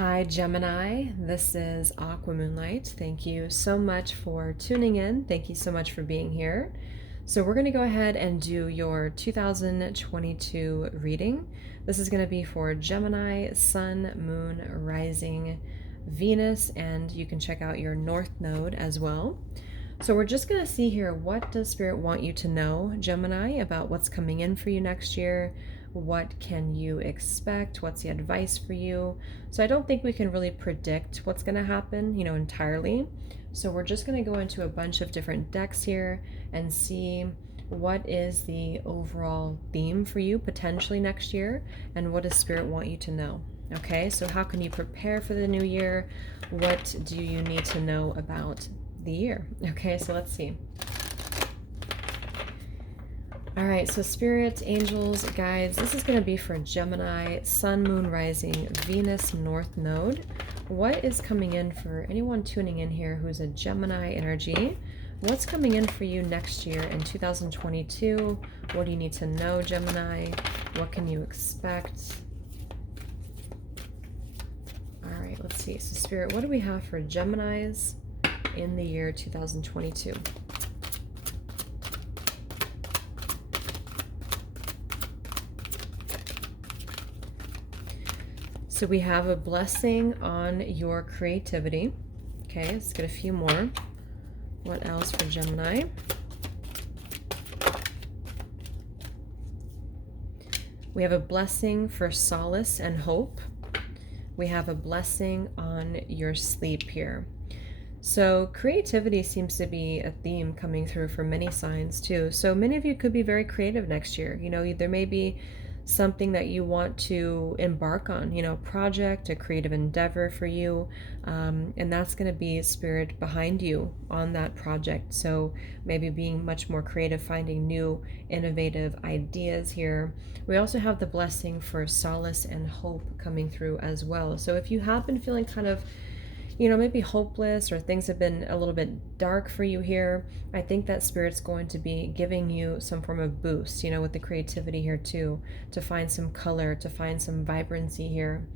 Hi, Gemini. This is Aqua Moonlight. Thank you so much for tuning in. Thank you so much for being here. So, we're going to go ahead and do your 2022 reading. This is going to be for Gemini, Sun, Moon, Rising, Venus, and you can check out your North Node as well. So, we're just going to see here, what does Spirit want you to know, Gemini, about what's coming in for you next year? What can you expect? What's the advice for you? So I don't think we can really predict what's going to happen, entirely. So we're just going to go into a bunch of different decks here and see what is the overall theme for you potentially next year, and what does Spirit want you to know. Okay, so how can you prepare for the new year? What do you need to know about the year? Okay, so let's see. All right, so Spirit, Angels, Guides, this is going to be for Gemini, Sun, Moon, Rising, Venus, North Node. What is coming in for anyone tuning in here who's a Gemini energy? What's coming in for you next year in 2022? What do you need to know, Gemini? What can you expect? All right, let's see. So Spirit, what do we have for Geminis in the year 2022? So we have a blessing on your creativity. Okay, let's get a few more. What else for Gemini? We have a blessing for solace and hope. We have a blessing on your sleep here. So creativity seems to be a theme coming through for many signs too. So many of you could be very creative next year. There may be something that you want to embark on, a project, a creative endeavor for you, and that's going to be Spirit behind you on that project. So maybe being much more creative, finding new innovative ideas here. We also have the blessing for solace and hope coming through as well. So if you have been feeling kind of maybe hopeless, or things have been a little bit dark for you here, I think that Spirit's going to be giving you some form of boost, with the creativity here too, to find some color, to find some vibrancy here,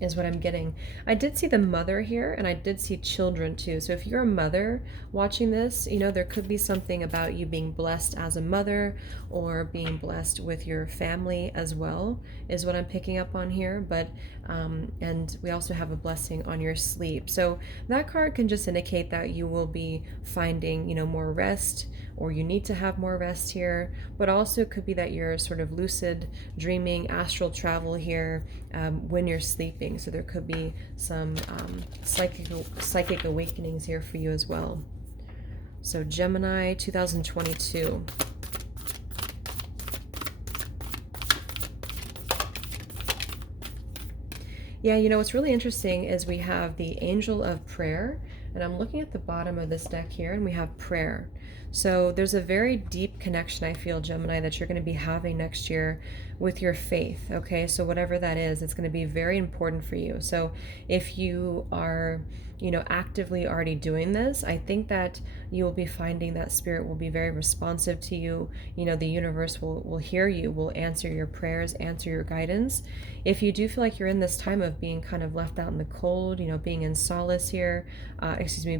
is what I'm getting. I did see the mother here, and I did see children too. So if you're a mother watching this, there could be something about you being blessed as a mother, or being blessed with your family as well, is what I'm picking up on here. But and we also have a blessing on your sleep. So that card can just indicate that you will be finding, more rest, or you need to have more rest here. But also it could be that you're sort of lucid dreaming, astral travel here when you're sleeping. So there could be some psychic awakenings here for you as well. So Gemini 2022. Yeah, what's really interesting is we have the Angel of Prayer, and I'm looking at the bottom of this deck here, and we have prayer. So there's a very deep connection, I feel, Gemini, that you're going to be having next year with your faith. Okay, so whatever that is, it's going to be very important for you. So if you are actively already doing this, I think that you will be finding that Spirit will be very responsive to you. The universe will hear you, will answer your prayers, answer your guidance. If you do feel like you're in this time of being kind of left out in the cold, being in solace here,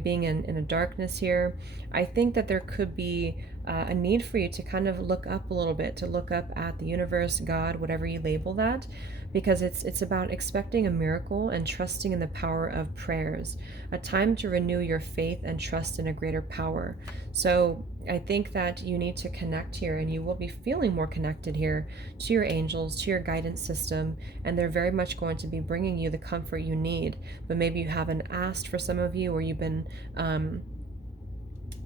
being in a darkness here, I think that there could be a need for you to kind of look up a little bit, to look up at the universe, God, whatever you label that, because it's about expecting a miracle and trusting in the power of prayers, a time to renew your faith and trust in a greater power. So I think that you need to connect here, and you will be feeling more connected here to your angels, to your guidance system, and they're very much going to be bringing you the comfort you need. But maybe you haven't asked, for some of you, or you've been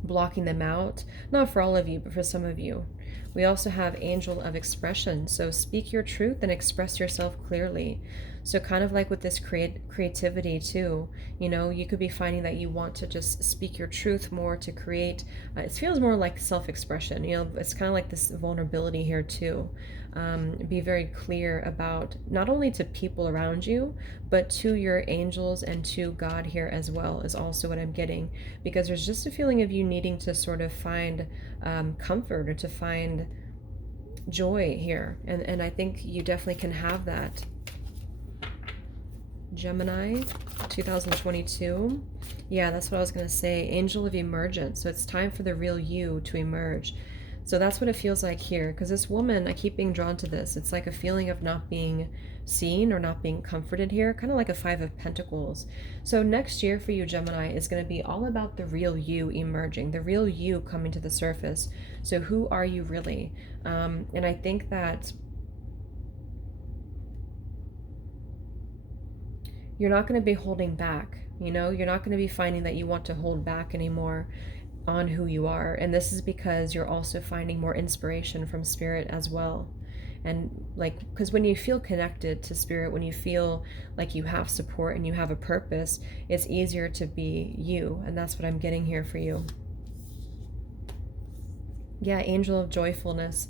blocking them out. Not for all of you, but for some of you. We also have Angel of Expression. So speak your truth and express yourself clearly. So kind of like with this creativity too, you could be finding that you want to just speak your truth more, to create. It feels more like self-expression. It's kind of like this vulnerability here too. Be very clear about, not only to people around you, but to your angels and to God here as well, is also what I'm getting. Because there's just a feeling of you needing to sort of find comfort, or to find joy here. And I think you definitely can have that. Gemini, 2022. Yeah, that's what I was going to say. Angel of emergence. So it's time for the real you to emerge. So that's what it feels like here. Because this woman, I keep being drawn to this. It's like a feeling of not being seen or not being comforted here, kind of like a Five of Pentacles. So next year for you, Gemini, is going to be all about the real you emerging, the real you coming to the surface. So who are you really? And I think that you're not going to be holding back. You're not going to be finding that you want to hold back anymore on who you are. And this is because you're also finding more inspiration from spirit as well. And like, because when you feel connected to spirit, when you feel like you have support and you have a purpose, it's easier to be you. And that's what I'm getting here for you. Yeah, angel of joyfulness.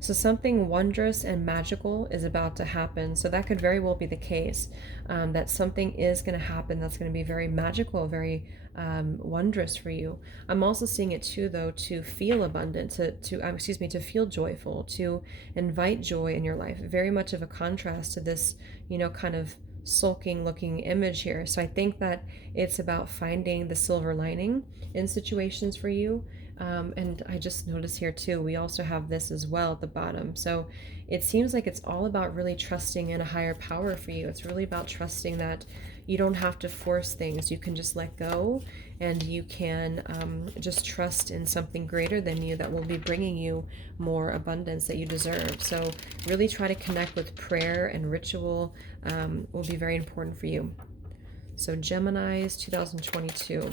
So something wondrous and magical is about to happen. So that could very well be the case, that something is going to happen that's going to be very magical, very wondrous for you. I'm also seeing it too, though, to feel abundant, to feel joyful, to invite joy in your life. Very much of a contrast to this, kind of sulking looking image here. So I think that it's about finding the silver lining in situations for you. And I just noticed here too, we also have this as well at the bottom. So it seems like it's all about really trusting in a higher power for you. It's really about trusting that you don't have to force things. You can just let go, and you can just trust in something greater than you that will be bringing you more abundance that you deserve. So really try to connect with prayer, and ritual will be very important for you. So Gemini's 2022.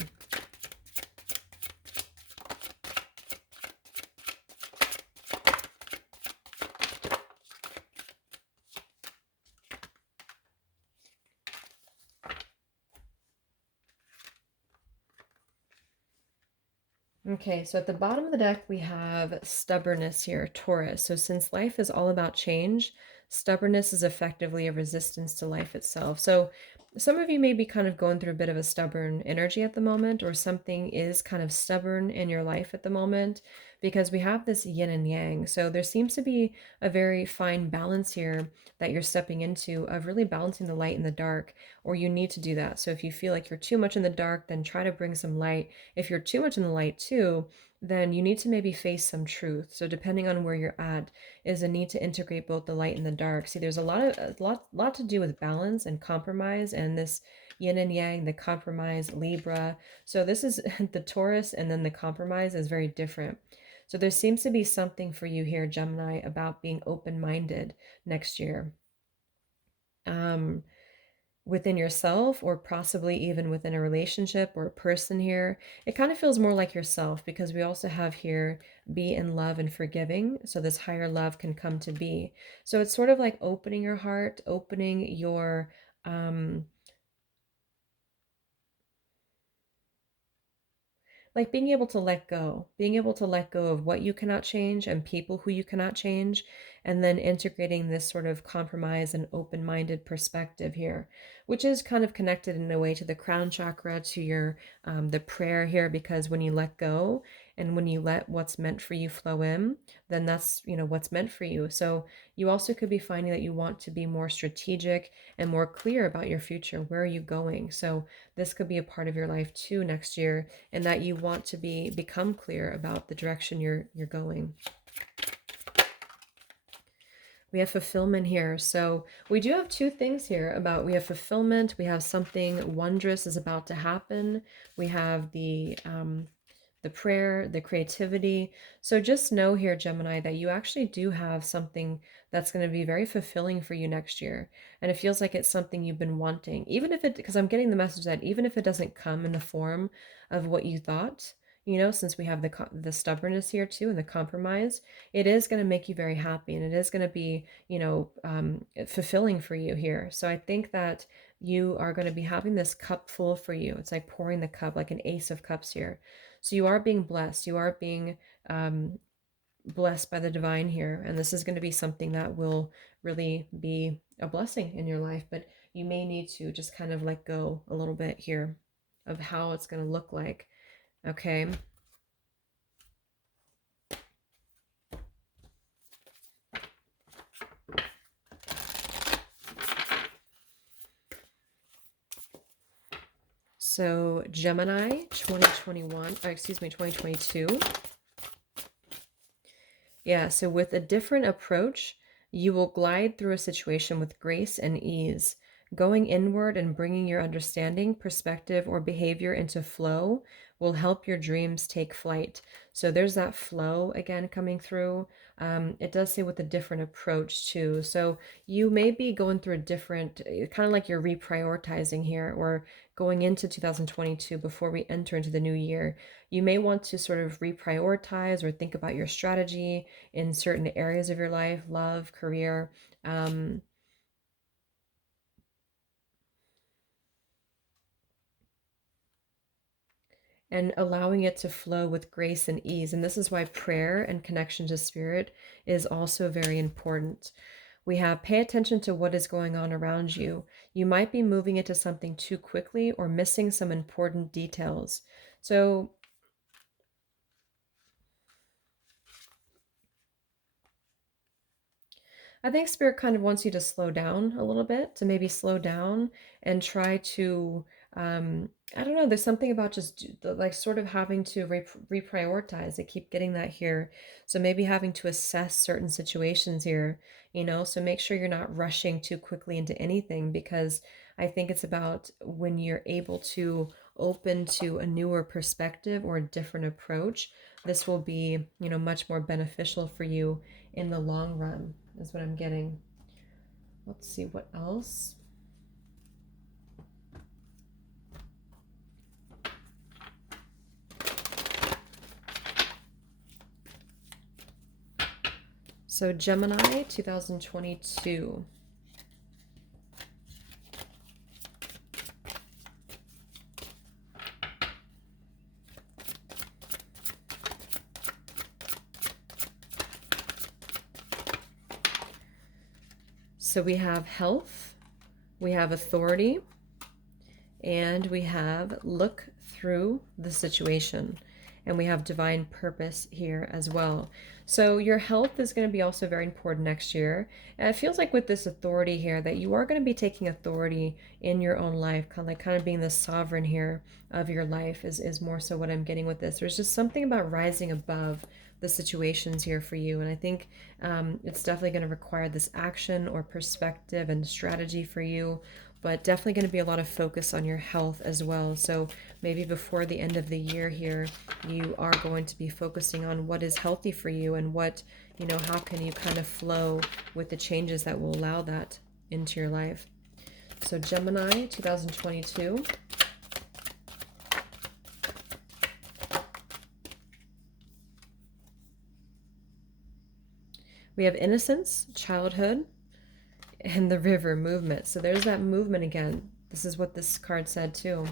Okay, so at the bottom of the deck, we have stubbornness here, Taurus. So since life is all about change, stubbornness is effectively a resistance to life itself. So some of you may be kind of going through a bit of a stubborn energy at the moment, or something is kind of stubborn in your life at the moment, because we have this yin and yang. So there seems to be a very fine balance here that you're stepping into, of really balancing the light and the dark, or you need to do that. So if you feel like you're too much in the dark, then try to bring some light. If you're too much in the light too, then you need to maybe face some truth. So depending on where you're at, is a need to integrate both the light and the dark. See, there's a lot to do with balance and compromise, and this yin and yang, the compromise, Libra. So this is the Taurus, and then the compromise is very different. So there seems to be something for you here, Gemini, about being open-minded next year. Within yourself, or possibly even within a relationship or a person here. It kind of feels more like yourself, because we also have here be in love and forgiving. So this higher love can come to be. So it's sort of like opening your heart, opening your like being able to let go, being able to let go of what you cannot change and people who you cannot change, and then integrating this sort of compromise and open-minded perspective here, which is kind of connected in a way to the crown chakra, to your the prayer here, because when you let go and when you let what's meant for you flow in, then that's what's meant for you. So you also could be finding that you want to be more strategic and more clear about your future. Where are you going? So this could be a part of your life too next year, and that you want to become clear about the direction you're going. We have fulfillment here. So we do have two things here about, we have fulfillment, we have something wondrous is about to happen. We have the prayer, the creativity. So just know here, Gemini, that you actually do have something that's going to be very fulfilling for you next year. And it feels like it's something you've been wanting, even if because I'm getting the message that even if it doesn't come in the form of what you thought, since we have the stubbornness here too, and the compromise, it is going to make you very happy, and it is going to be, fulfilling for you here. So I think that you are going to be having this cup full for you. It's like pouring the cup, like an ace of cups here. So you are being blessed. You are being blessed by the divine here. And this is going to be something that will really be a blessing in your life. But you may need to just kind of let go a little bit here of how it's going to look like. Okay. So Gemini 2021, or excuse me, 2022. Yeah, so with a different approach, you will glide through a situation with grace and ease. Going inward and bringing your understanding, perspective, or behavior into flow will help your dreams take flight. So there's that flow again coming through. It does say with a different approach too. So you may be going through a different, kind of like you're reprioritizing here, or going into 2022 before we enter into the new year. You may want to sort of reprioritize or think about your strategy in certain areas of your life, love, career, and allowing it to flow with grace and ease. And this is why prayer and connection to spirit is also very important. We have pay attention to what is going on around you. You might be moving into something too quickly or missing some important details. So I think spirit kind of wants you to slow down a little bit, to maybe slow down and try to, I don't know, there's something about just like sort of having to reprioritize. I keep getting that here. So maybe having to assess certain situations here, so make sure you're not rushing too quickly into anything, because I think it's about when you're able to open to a newer perspective or a different approach, this will be, much more beneficial for you in the long run, is what I'm getting. Let's see what else. So Gemini 2022. So we have health, we have authority, and we have look through the situation, and we have divine purpose here as well. So your health is going to be also very important next year, and it feels like with this authority here that you are going to be taking authority in your own life, kind of being the sovereign here of your life is more so what I'm getting with this. There's just something about rising above the situations here for you, and I think it's definitely going to require this action or perspective and strategy for you, but definitely going to be a lot of focus on your health as well. So maybe before the end of the year here, you are going to be focusing on what is healthy for you, and what, how can you kind of flow with the changes that will allow that into your life. So Gemini 2022. We have innocence, childhood, and the river movement. So there's that movement again. This is what this card said too.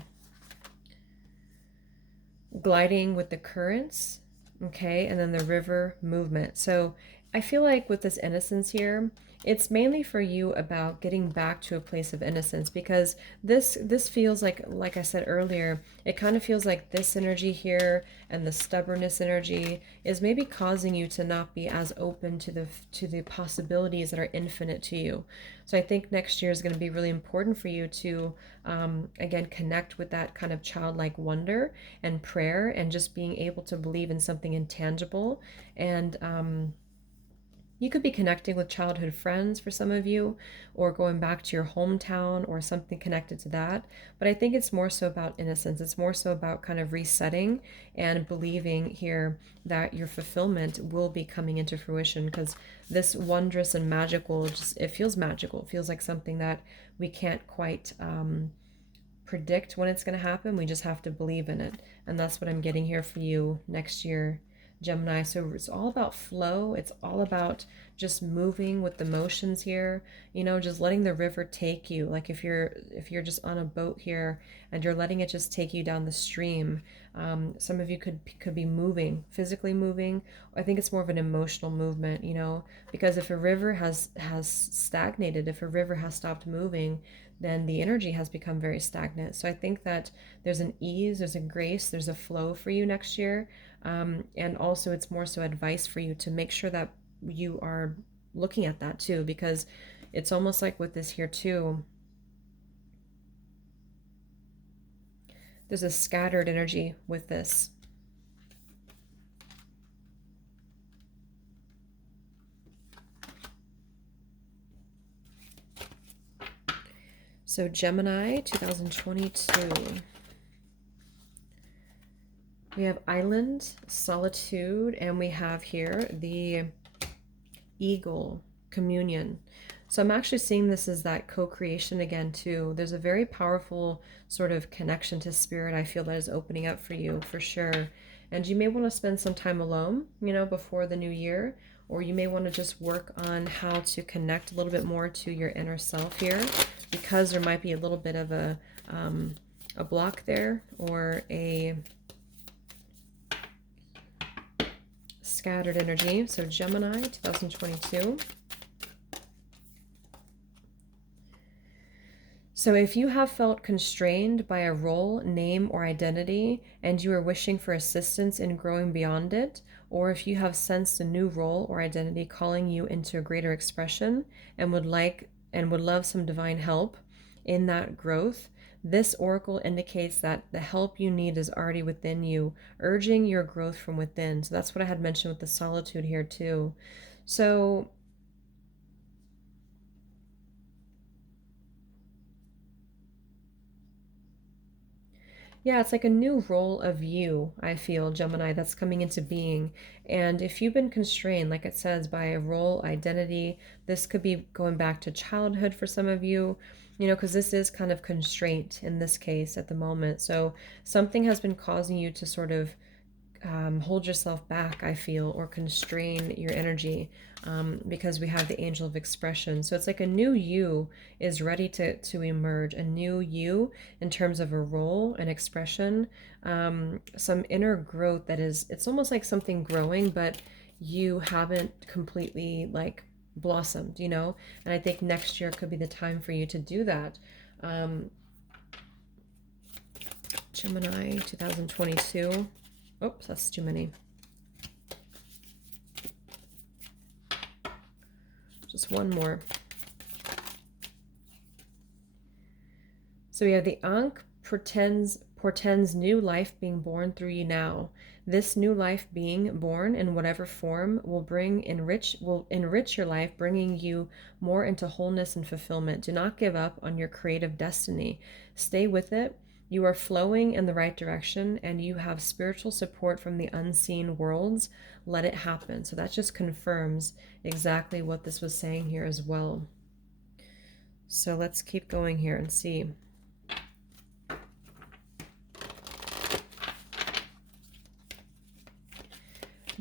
Gliding with the currents, okay, and then the river movement. So I feel like with this innocence here, it's mainly for you about getting back to a place of innocence, because this feels like I said earlier, it kind of feels like this energy here and the stubbornness energy is maybe causing you to not be as open to the possibilities that are infinite to you. So I think next year is going to be really important for you to again connect with that kind of childlike wonder and prayer, and just being able to believe in something intangible. And you could be connecting with childhood friends for some of you, or going back to your hometown or something connected to that. But I think it's more so about innocence. It's more so about kind of resetting and believing here that your fulfillment will be coming into fruition, because this wondrous and magical, it feels magical. It feels like something that we can't quite predict when it's going to happen. We just have to believe in it. And that's what I'm getting here for you next year, Gemini. So it's all about flow. It's all about just moving with the motions here, just letting the river take you. Like if you're just on a boat here and you're letting it just take you down the stream. Some of you could be moving, physically moving. I think it's more of an emotional movement, because if a river has stagnated, if a river has stopped moving, then the energy has become very stagnant. So I think that there's an ease, there's a grace, there's a flow for you next year. And also, it's more so advice for you to make sure that you are looking at that too, because it's almost like with this here too. There's a scattered energy with this. So Gemini 2022. We have island, solitude, and we have here the eagle, communion. So I'm actually seeing this as that co-creation again too. There's a very powerful sort of connection to spirit I feel that is opening up for you for sure. And you may want to spend some time alone, you know, before the new year, or you may want to just work on how to connect a little bit more to your inner self here, because there might be a little bit of a block there, or a scattered energy. So Gemini 2022. So if you have felt constrained by a role, name, or identity, and you are wishing for assistance in growing beyond it, or if you have sensed a new role or identity calling you into a greater expression and would love some divine help in that growth, this oracle indicates that the help you need is already within you, urging your growth from within. So that's what I had mentioned with the solitude here too. So yeah, it's like a new role of you, I feel, Gemini, that's coming into being. And if you've been constrained, like it says, by a role, identity, this could be going back to childhood for some of you, you know, because this is kind of constraint in this case at the moment. So something has been causing you to sort of hold yourself back, I feel, or constrain your energy, because we have the angel of expression. So it's like a new you is ready to emerge, a new you in terms of a role and expression, some inner growth that is, it's almost like something growing, but you haven't completely like blossomed, you know? And I think next year could be the time for you to do that. Gemini 2022. Oops, that's too many. Just one more. So we have the Ankh portends new life being born through you now. This new life being born in whatever form will enrich your life, bringing you more into wholeness and fulfillment. Do not give up on your creative destiny. Stay with it. You are flowing in the right direction and you have spiritual support from the unseen worlds. Let it happen. So that just confirms exactly what this was saying here as well. So let's keep going here and see.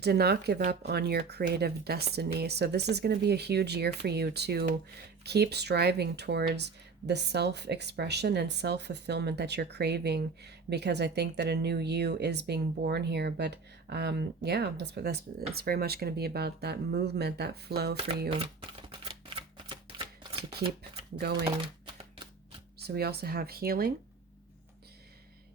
Do not give up on your creative destiny. So this is going to be a huge year for you to keep striving towards the self-expression and self-fulfillment that you're craving, because I think that a new you is being born here. But yeah, it's very much going to be about that movement, that flow for you to keep going. So we also have healing.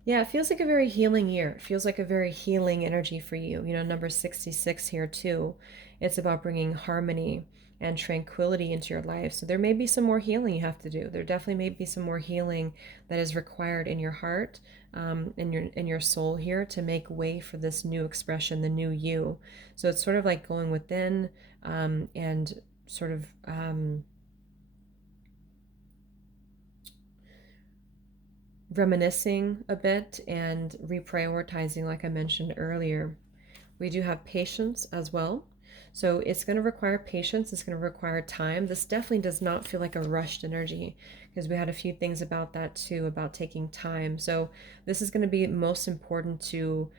Yeah, it feels like a very healing year. It feels like a very healing energy for you. You know, number 66 here too. It's about bringing harmony and tranquility into your life. So there may be some more healing you have to do. There definitely may be some more healing that is required in your heart, in your soul here, to make way for this new expression, the new you. So it's sort of like going within, and sort of reminiscing a bit and reprioritizing, like I mentioned earlier. We do have patience as well. So it's going to require patience. It's going to require time. This definitely does not feel like a rushed energy, because we had a few things about that too, about taking time. So this is going to be most important to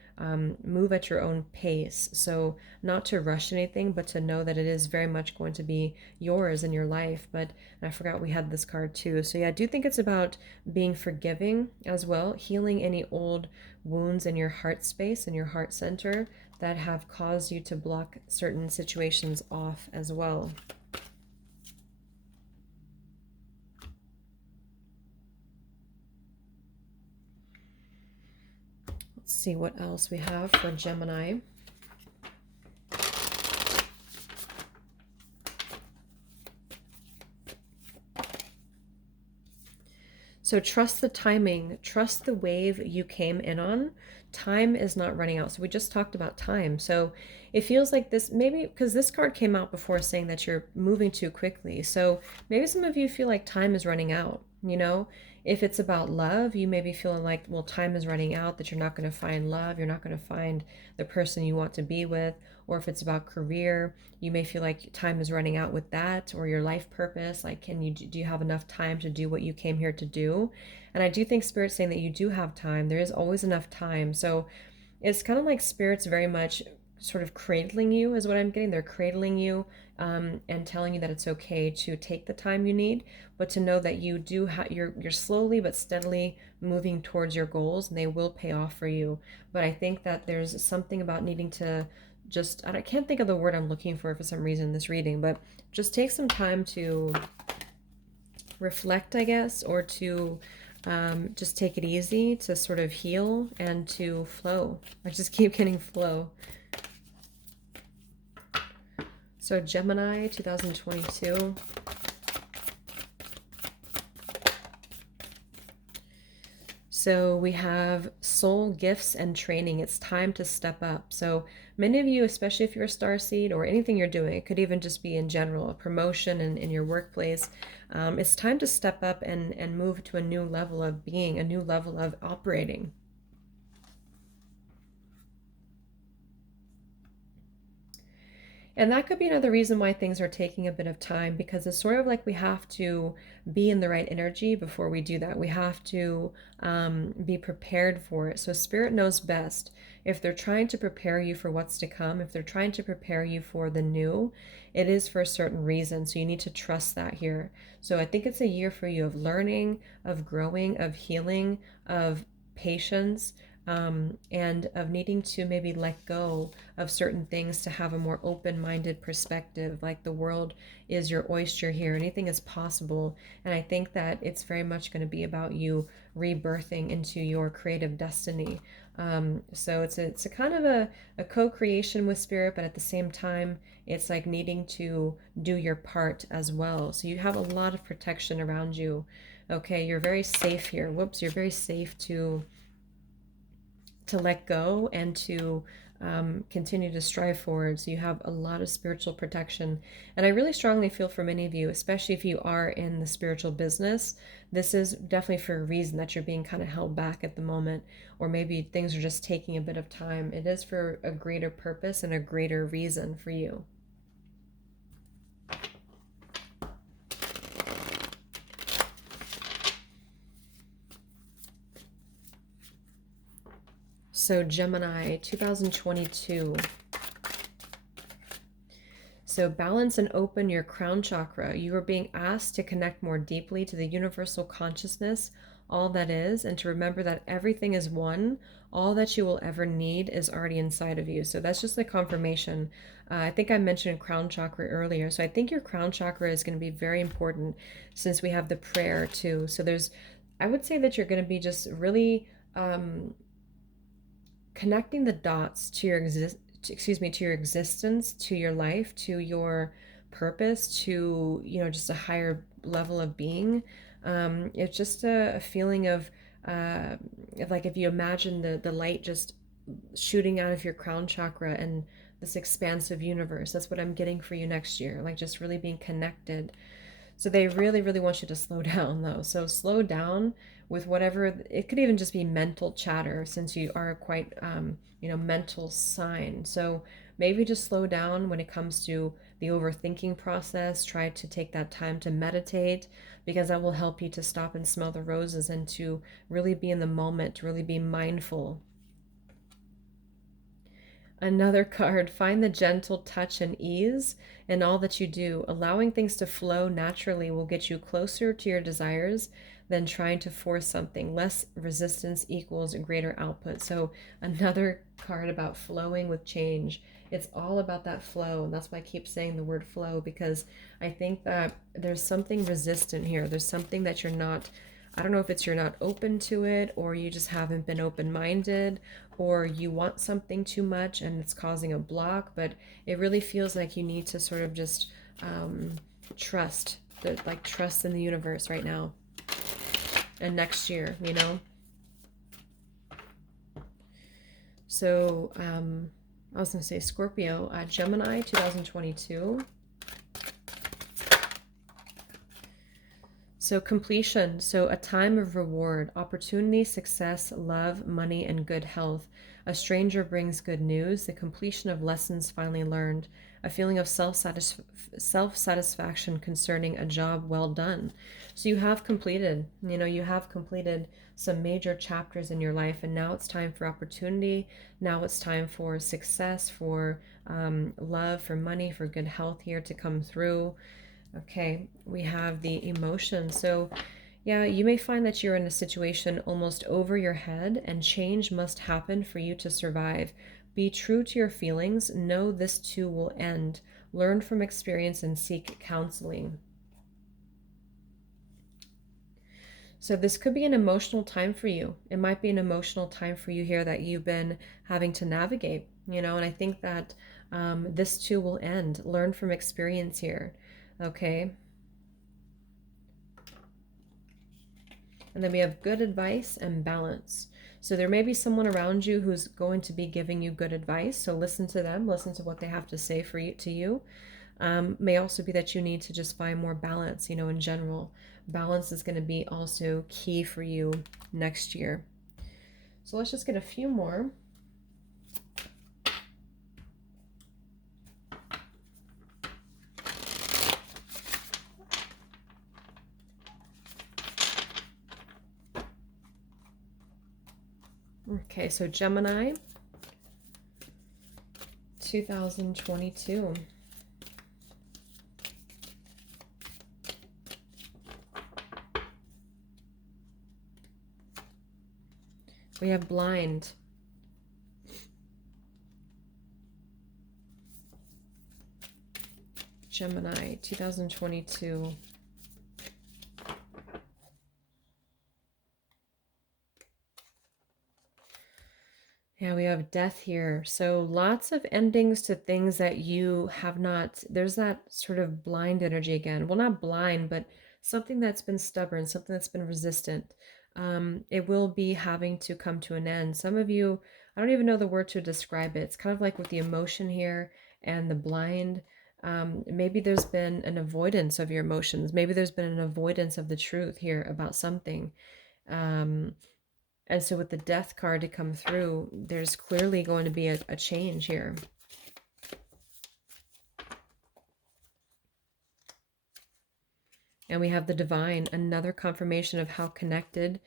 move at your own pace. So not to rush anything, but to know that it is very much going to be yours in your life. But I forgot we had this card too. So yeah, I do think it's about being forgiving as well, healing any old wounds in your heart space, in your heart center, that have caused you to block certain situations off as well. Let's see what else we have for Gemini. So trust the timing, trust the wave you came in on. Time is not running out. So we just talked about time. So it feels like this, maybe because this card came out before saying that you're moving too quickly. So maybe some of you feel like time is running out, you know? If it's about love, you may be feeling like, well, time is running out, that you're not going to find love, you're not going to find the person you want to be with. Or if it's about career, you may feel like time is running out with that, or your life purpose. Like, do you have enough time to do what you came here to do? And I do think Spirit's saying that you do have time. There is always enough time. So it's kind of like Spirit's very much sort of cradling you, is what I'm getting. They're cradling you, and telling you that it's okay to take the time you need, but to know that you do you're slowly but steadily moving towards your goals, and they will pay off for you. But I think that there's something about needing to just, I can't think of the word I'm looking for some reason in this reading, but just take some time to reflect, I guess, or to just take it easy, to sort of heal and to flow. I just keep getting flow. So Gemini 2022. So we have soul gifts and training. It's time to step up. So many of you, especially if you're a starseed or anything you're doing, it could even just be in general, a promotion in your workplace. It's time to step up and move to a new level of being, a new level of operating. And that could be another reason why things are taking a bit of time, because it's sort of like we have to be in the right energy before we do that. We have to be prepared for it. So Spirit knows best. If they're trying to prepare you for what's to come, if they're trying to prepare you for the new, it is for a certain reason. So you need to trust that here. So I think it's a year for you of learning, of growing, of healing, of patience, and of needing to maybe let go of certain things to have a more open-minded perspective, like the world is your oyster here, anything is possible. And I think that it's very much going to be about you rebirthing into your creative destiny. So it's a kind of a co-creation with Spirit, but at the same time it's like needing to do your part as well. So you have a lot of protection around you. Okay, you're very safe here. Whoops, you're very safe to let go and to continue to strive forward. So you have a lot of spiritual protection. And I really strongly feel for many of you, especially if you are in the spiritual business, this is definitely for a reason that you're being kind of held back at the moment, or maybe things are just taking a bit of time. It is for a greater purpose and a greater reason for you. So Gemini 2022. So balance and open your crown chakra. You are being asked to connect more deeply to the universal consciousness, all that is, and to remember that everything is one. All that you will ever need is already inside of you. So that's just a confirmation. I think I mentioned crown chakra earlier. So I think your crown chakra is going to be very important, since we have the prayer too. So I would say that you're going to be just really connecting the dots to your to your existence, to your life, to your purpose, to, just a higher level of being. It's just a feeling of like, if you imagine the light just shooting out of your crown chakra and this expansive universe, that's what I'm getting for you next year, like just really being connected. So they really, really want you to slow down, though. So slow down with whatever, it could even just be mental chatter, since you are quite, mental sign. So maybe just slow down when it comes to the overthinking process. Try to take that time to meditate, because that will help you to stop and smell the roses and to really be in the moment, to really be mindful. Another card, find the gentle touch and ease in all that you do. Allowing things to flow naturally will get you closer to your desires than trying to force something. Less resistance equals greater output. So another card about flowing with change. It's all about that flow. And that's why I keep saying the word flow, because I think that there's something resistant here. There's something that you're not, I don't know if it's you're not open to it, or you just haven't been open-minded, or you want something too much and it's causing a block. But it really feels like you need to sort of just trust in the universe right now. and next year, you know. So I was going to say Scorpio, Gemini 2022. So completion, so a time of reward, opportunity, success, love, money, and good health. A stranger brings good news, the completion of lessons finally learned, a feeling of self-satisfaction concerning a job well done. So you have completed, you have completed some major chapters in your life, and now it's time for opportunity. Now it's time for success, for love, for money, for good health here to come through. Okay, we have the emotion. So yeah, you may find that you're in a situation almost over your head, and change must happen for you to survive. Be true to your feelings. Know this too will end. Learn from experience and seek counseling. So this could be an emotional time for you. It might be an emotional time for you here that you've been having to navigate, and I think that this too will end. Learn from experience here. Okay. And then we have good advice and balance. So there may be someone around you who's going to be giving you good advice. So listen to them, listen to what they have to say for you, to you. May also be that you need to just find more balance, in general. Balance is going to be also key for you next year. So let's just get a few more. Okay, so Gemini 2022. We have blind. Gemini 2022. Yeah, we have death here. So lots of endings to things that you have not, there's that sort of blind energy again. Well, not blind, but something that's been stubborn, something that's been resistant. It will be having to come to an end. Some of you, I don't even know the word to describe it. It's kind of like with the emotion here and the blind. Maybe there's been an avoidance of your emotions. Maybe there's been an avoidance of the truth here about something. And so with the death card to come through, there's clearly going to be a change here. And we have the divine, another confirmation of how connected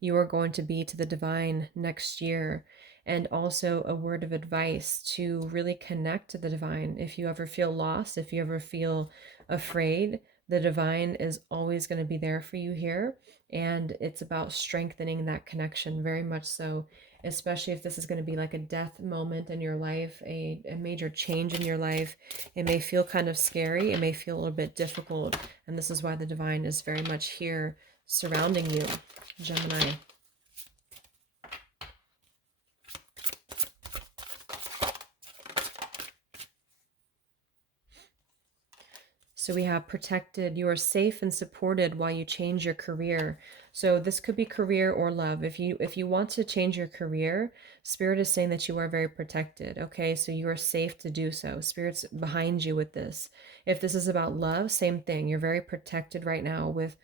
you are going to be to the divine next year. And also a word of advice to really connect to the divine. If you ever feel lost, if you ever feel afraid, the divine is always going to be there for you here. And it's about strengthening that connection, very much so, especially if this is going to be like a death moment in your life, a major change in your life. It may feel kind of scary. It may feel a little bit difficult. And this is why the divine is very much here surrounding you, Gemini. So we have protected, you are safe and supported while you change your career. So this could be career or love. If you want to change your career, Spirit is saying that you are very protected. Okay, so you are safe to do so. Spirit's behind you with this. If this is about love, same thing. You're very protected right now with,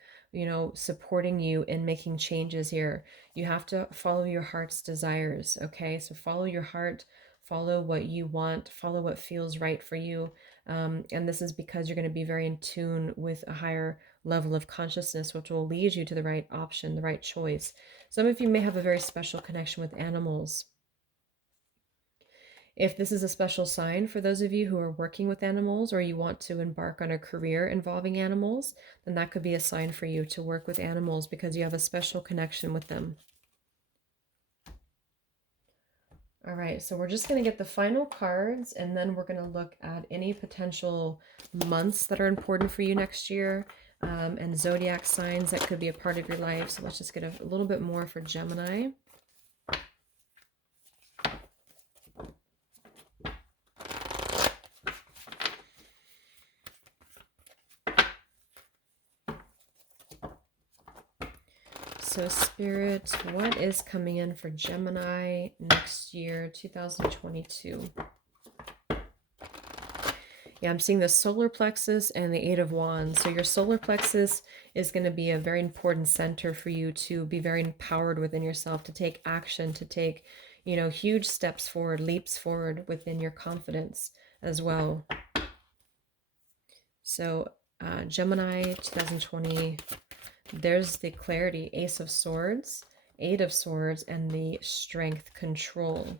supporting you in making changes here. You have to follow your heart's desires. Okay, so follow your heart, follow what you want, follow what feels right for you. And this is because you're going to be very in tune with a higher level of consciousness, which will lead you to the right option, the right choice. Some of you may have a very special connection with animals. If this is a special sign for those of you who are working with animals, or you want to embark on a career involving animals, then that could be a sign for you to work with animals because you have a special connection with them. All right, so we're just going to get the final cards, and then we're going to look at any potential months that are important for you next year, and zodiac signs that could be a part of your life. So let's just get a little bit more for Gemini. So Spirit, what is coming in for Gemini next year, 2022? Yeah, I'm seeing the solar plexus and the Eight of Wands. So your solar plexus is going to be a very important center for you to be very empowered within yourself, to take action, to take, huge steps forward, leaps forward within your confidence as well. So Gemini 2020, there's the clarity, Ace of Swords, Eight of Swords, and the strength, control.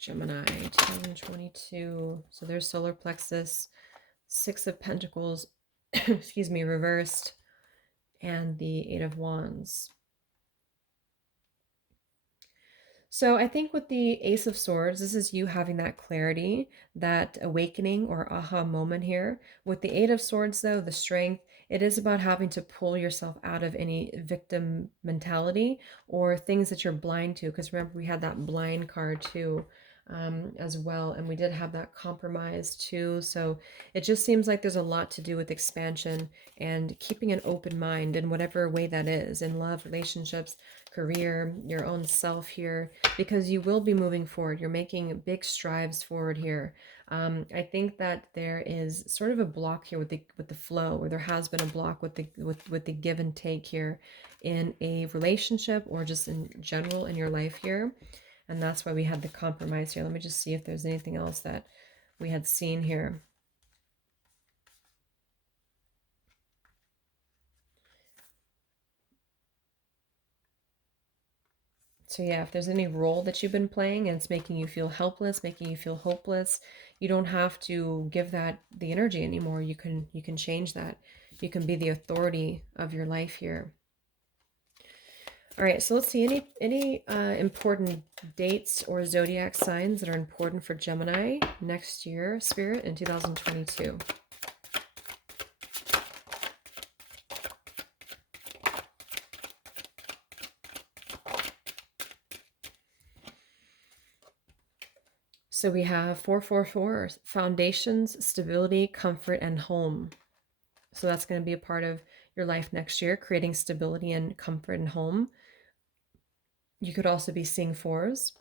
Gemini 2022. So there's solar plexus, Six of Pentacles, excuse me, reversed, and the Eight of Wands. So I think with the Ace of Swords, this is you having that clarity, that awakening or aha moment here. With the Eight of Swords, though, the strength, it is about having to pull yourself out of any victim mentality or things that you're blind to. Because remember, we had that blind card too. As well, and we did have that compromise too. So it just seems like there's a lot to do with expansion and keeping an open mind in whatever way that is, in love, relationships, career, your own self here, because you will be moving forward. You're making big strides forward here. I think that there is sort of a block here with the flow, or there has been a block with the give and take here in a relationship or just in general in your life here. And that's why we had the compromise here. Let me just see if there's anything else that we had seen here. So yeah, if there's any role that you've been playing and it's making you feel helpless, making you feel hopeless, you don't have to give that the energy anymore. You can change that. You can be the authority of your life here. All right, so let's see any important dates or zodiac signs that are important for Gemini next year, Spirit, in 2022. So we have 444, foundations, stability, comfort, and home. So that's going to be a part of your life next year, creating stability and comfort and home. You could also be seeing fours.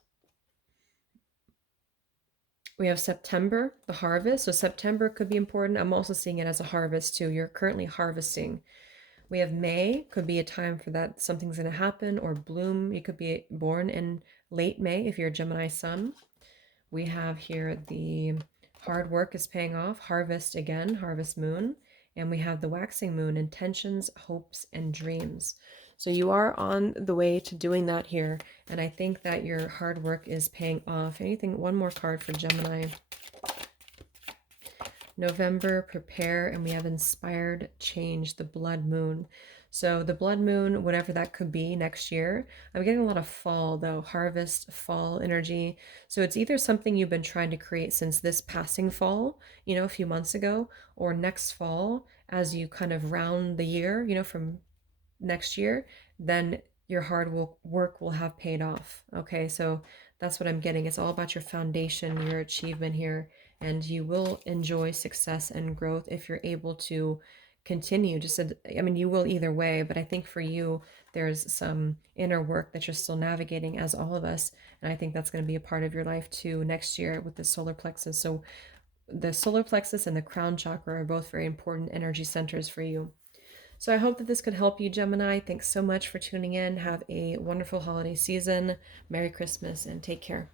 We have September, the harvest. So September could be important. I'm also seeing it as a harvest too. You're currently harvesting. We have May, could be a time for that something's going to happen or bloom. You could be born in late May if you're a Gemini sun. We have here the hard work is paying off, harvest again, harvest moon. And we have the waxing moon, intentions, hopes, and dreams. So you are on the way to doing that here. And I think that your hard work is paying off. Anything, one more card for Gemini. November, prepare, and we have inspired change, the blood moon. So the blood moon, whatever that could be next year, I'm getting a lot of fall though, harvest, fall energy. So it's either something you've been trying to create since this passing fall, a few months ago, or next fall as you kind of round the year, from next year, then your hard work will have paid off. Okay, so that's what I'm getting. It's all about your foundation, your achievement here, and you will enjoy success and growth if you're able to continue. You will either way, but I think for you, there's some inner work that you're still navigating, as all of us, and I think that's going to be a part of your life too next year with the solar plexus. So the solar plexus and the crown chakra are both very important energy centers for you. So I hope that this could help you, Gemini. Thanks so much for tuning in. Have a wonderful holiday season. Merry Christmas and take care.